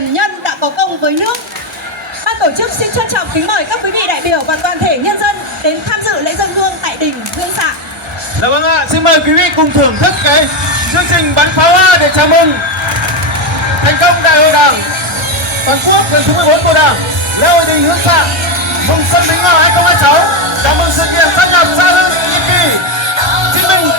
Nhân đã có công với nước. Ban tổ chức xin trân trọng kính mời các quý vị đại biểu và toàn thể nhân dân đến tham dự lễ dâng hương tại đỉnh Hương Xạ. Dạ vâng ạ, xin mời quý vị cùng thưởng thức cái chương trình bắn pháo hoa để chào mừng thành công Đại hội Đảng toàn quốc lần thứ 14 của Đảng, lễ hội đỉnh Hương Xạ mừng Xuân Bính Ngọ 2026, chào mừng sự kiện sáp nhập Sa Hương nhiệm kỳ. Xin mừng